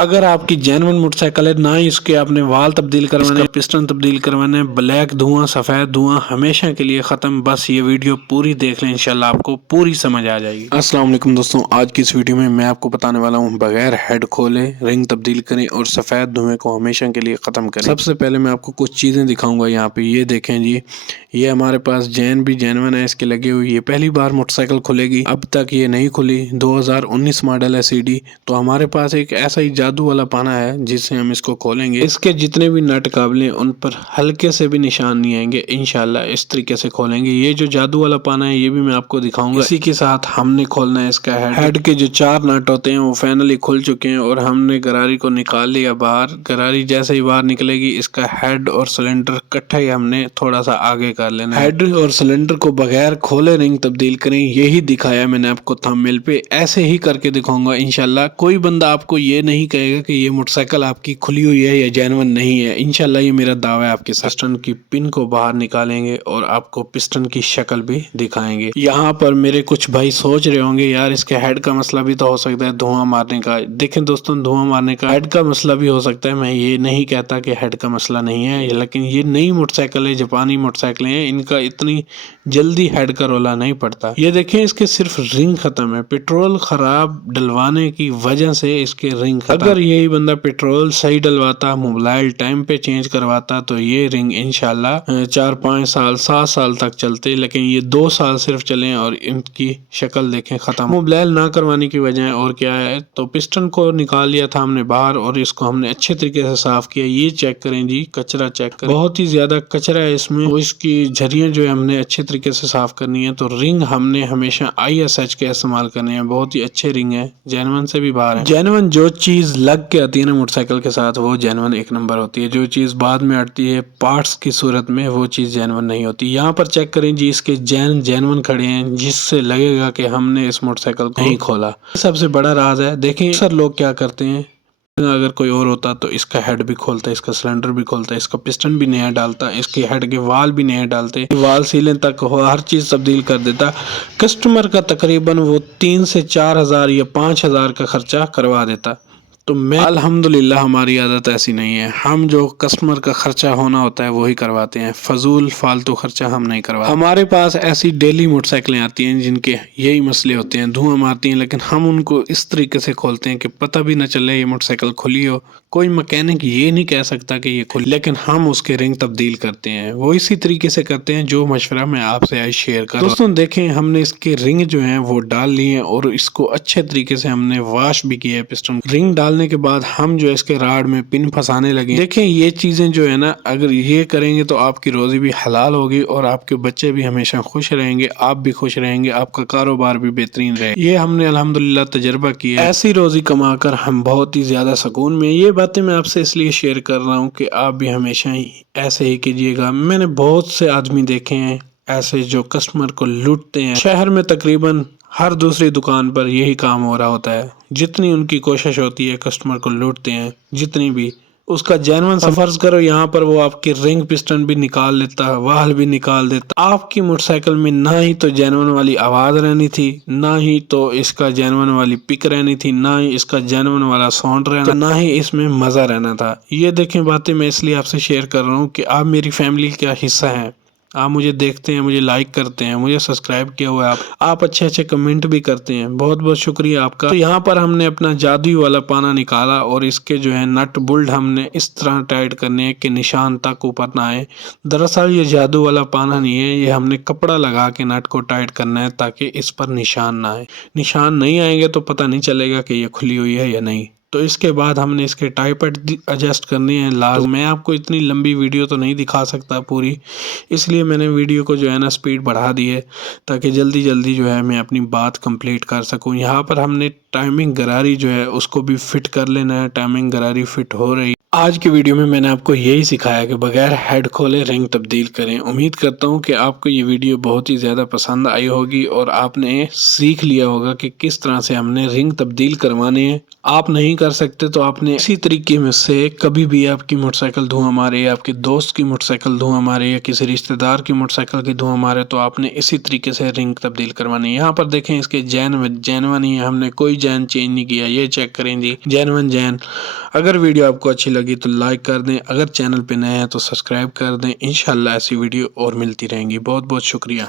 अगर आपकी genuine motorcycle है, ना ही इसके आपने वाल तब्दील करवाने, पिस्टन तब्दील करवाने, ब्लैक धुआं सफ़ेद धुआं हमेशा के लिए ख़त्म। बस ये वीडियो पूरी देख लें, इंशाल्लाह आपको पूरी समझ आ जाएगी। अस्सलाम वालेकुम दोस्तों, आज की इस वीडियो में मैं आपको बताने वाला हूँ बगैर हेड खोले रिंग तब्दील करें और सफ़ेद धुएं को हमेशा के लिए ख़त्म करें। सबसे पहले मैं आपको कुछ चीज़ें दिखाऊंगा। यहाँ पे ये देखें जी, ये हमारे पास भी जेन्युइन है इसके लगे हुई। ये पहली बार मोटरसाइकिल खुलेगी, अब तक ये नहीं खुली। 2019 मॉडल है सीडी। तो हमारे पास एक ऐसा ही जादू वाला पाना है जिससे हम इसको खोलेंगे। इसके जितने भी नट काबले उन पर हल्के से भी निशान नहीं आएंगे। इंशाल्लाह इस तरीके से खोलेंगे। ये जो जादू वाला पाना है ये भी मैं आपको दिखाऊंगा। इसी के साथ हमने खोलना है इसका हेड के जो 4 नट होते हैं वो फाइनली खुल चुके हैं और हमने गरारी को निकाल लिया बाहर। गरारी जैसे ही बाहर निकलेगी इसका हेड और सिलेंडर इकट्ठा ही हमने थोड़ा सा आगे कर लेना है। हेड और सिलेंडर को बगैर खोले रिंग तब्दील करें, यही दिखाया मैंने आपको थंबनेल पे। ऐसे ही करके दिखाऊंगा इंशाल्लाह। कोई बंदा आपको ये नहीं कहेगा कि ये मोटरसाइकिल आपकी खुली हुई है या जेन्युइन नहीं है। इंशाल्लाह ये मेरा दावा है आपके साथ। पिस्टन की पिन को बाहर निकालेंगे और आपको पिस्टन की शक्ल भी दिखाएंगे। यहाँ पर मेरे कुछ भाई सोच रहे होंगे यार इसके हेड का मसला भी तो हो सकता है धुआं मारने का। देखें दोस्तों, धुआं मारने का हेड का मसला भी हो सकता है। मैं ये नहीं कहता कि हेड का मसला नहीं है, लेकिन ये नई मोटरसाइकिल है, जापानी मोटरसाइकिल है, इनका इतनी जल्दी हेड का रोला नहीं पड़ता। ये देखें इसके सिर्फ रिंग खत्म है। पेट्रोल खराब डलवाने की वजह से इसके रिंग खत्म। अगर यही बंदा पेट्रोल सही डलवाता, मोबाइल टाइम पे चेंज करवाता तो ये रिंग इंशाल्लाह 4-5 साल 7 साल तक चलते। लेकिन ये 2 साल सिर्फ चले और इनकी शक्ल देखें खत्म। मोबाइल ना करवाने की वजह और क्या है, तो पिस्टन को निकाल लिया था हमने बाहर और इसको हमने अच्छे तरीके से साफ किया। ये चेक करें जी, कचरा चेक करें, बहुत ही ज्यादा कचरा है इसमें। तो इसकी झरियाँ जो है हमने अच्छे तरीके से साफ करनी है। तो रिंग हमने हमेशा ISH के इस्तेमाल करने हैं। बहुत ही अच्छे रिंग है, जेन्युइन से भी बाहर है। जेन्युइन जो चीज लग के आती है ना मोटरसाइकिल के साथ, वो जेन्युइन एक नंबर होती है। जो चीज बाद में आती है पार्ट्स की सूरत में, वो चीज जेन्युइन नहीं होती। यहाँ पर चेक करें जी, इसके जेन्युइन खड़े हैं, जिससे लगेगा कि हमने इस मोटरसाइकिल को नहीं खोला। सबसे बड़ा राज है। देखें अक्सर लोग क्या करते हैं, अगर कोई और होता तो इसका हेड भी खोलता, इसका सिलेंडर भी खोलता, इसका पिस्टन भी नया डालता, इसके हेड के वाल भी नए डालते, वाल सीलें तक हर चीज तब्दील कर देता। कस्टमर का तकरीबन वो 3 से 4 हजार या 5 हजार का खर्चा करवा देता। तो मैं अल्हम्दुलिल्लाह हमारी आदत ऐसी नहीं है। हम जो कस्टमर का खर्चा होना होता है वही करवाते हैं, फजूल फालतू खर्चा हम नहीं करवाते। हमारे पास ऐसी डेली मोटरसाइकिलें आती हैं जिनके यही मसले होते हैं, धुआं मारती हैं, लेकिन हम उनको इस तरीके से खोलते हैं कि पता भी न चले ये मोटरसाइकिल खुली हो। कोई मैकेनिक ये नहीं कह सकता कि ये खुली, लेकिन हम उसके रिंग तब्दील करते हैं। वो इसी तरीके से करते हैं जो मशवरा मैं आपसे आज शेयर कर। दोस्तों देखें, हमने इसके रिंग जो है वो डाल लिए हैं और इसको अच्छे तरीके से हमने वॉश भी किया है। पिस्टन रिंग डालने के बाद हम जो इसके राड में पिन फंसाने लगे। देखें ये चीजें जो है ना, अगर ये करेंगे तो आपकी रोजी भी हलाल होगी और आपके बच्चे भी हमेशा खुश रहेंगे, आप भी खुश रहेंगे, आपका कारोबार भी बेहतरीन रहेगा। ये हमने अल्हम्दुलिल्लाह तजर्बा किया है। ऐसी रोजी कमाकर हम बहुत ही ज्यादा सुकून में। ये बातें मैं आपसे इसलिए शेयर कर रहा हूँ कि आप भी हमेशा ही ऐसे ही कीजिएगा। मैंने बहुत से आदमी देखे हैं ऐसे जो कस्टमर को लूटते हैं। शहर में तकरीबन हर दूसरी दुकान पर यही काम हो रहा होता है। जितनी उनकी कोशिश होती है कस्टमर को लूटते हैं, जितनी भी उसका जेन्युइन फर्ज करो। यहाँ पर वो आपकी रिंग पिस्टन भी निकाल लेता है, वाल भी निकाल देता। आपकी मोटरसाइकिल में ना ही तो जेन्युइन वाली आवाज रहनी थी, ना ही तो इसका जेन्युइन वाली पिक रहनी थी, ना ही इसका जेन्युइन वाला साउंड रहना, ना ही इसमें मजा रहना था। ये देखें, बातें मैं इसलिए आपसे शेयर कर रहा हूँ कि आप मेरी फैमिली का हिस्सा हैं। आप मुझे देखते हैं, मुझे लाइक करते हैं, मुझे सब्सक्राइब किया हुआ है आप अच्छे अच्छे कमेंट भी करते हैं, बहुत बहुत शुक्रिया आपका। तो यहाँ पर हमने अपना जादू वाला पाना निकाला और इसके जो है नट बुल्ट हमने इस तरह टाइट करने हैं कि निशान तक ऊपर ना आए। दरअसल ये जादू वाला पाना नहीं है, ये हमने कपड़ा लगा के नट को टाइट करना है ताकि इस पर निशान ना आए। निशान नहीं आएंगे तो पता नहीं चलेगा कि ये खुली हुई है या नहीं। तो इसके बाद हमने इसके टाइपेट एडजस्ट करनी है लास्ट। मैं आपको इतनी लंबी वीडियो तो नहीं दिखा सकता पूरी, इसलिए मैंने वीडियो को जो है ना स्पीड बढ़ा दी है ताकि जल्दी जल्दी जो है मैं अपनी बात कंप्लीट कर सकूं। यहाँ पर हमने टाइमिंग गरारी जो है उसको भी फिट कर लेना है। टाइमिंग गरारी फिट हो रही, آج کی ویڈیو میں نے آپ کو یہی سکھایا کہ بغیر ہیڈ کھولے رنگ تبدیل کریں۔ امید کرتا ہوں کہ آپ کو یہ ویڈیو بہت ہی زیادہ پسند آئی ہوگی اور آپ نے سیکھ لیا ہوگا کہ کس طرح سے ہم نے رنگ تبدیل کروانے ہیں۔ آپ نہیں کر سکتے تو آپ نے اسی طریقے میں سے کبھی بھی آپ کی موٹر سائیکل دھواں مارے یا آپ کے دوست کی موٹر سائیکل دھواں مارے یا کسی رشتہ دار کی موٹر سائیکل کی دھواں مارے تو آپ نے اسی طریقے سے رنگ تبدیل کروانے۔ یہاں پر دیکھیں اس کے جینون ہی، ہم نے کوئی جین چینج نہیں کیا، یہ چیک کریں جی جین۔ اگر ویڈیو آپ کو اچھی لگی تو لائک کر دیں، اگر چینل پہ نئے ہیں تو سبسکرائب کر دیں۔ انشاءاللہ ایسی ویڈیو اور ملتی رہیں گی۔ بہت بہت شکریہ۔